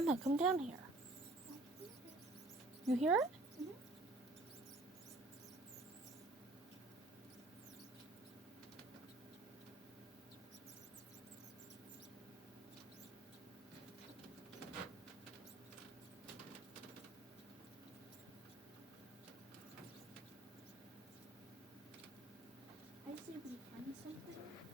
Emma, come down here. You hear it? I say we find something.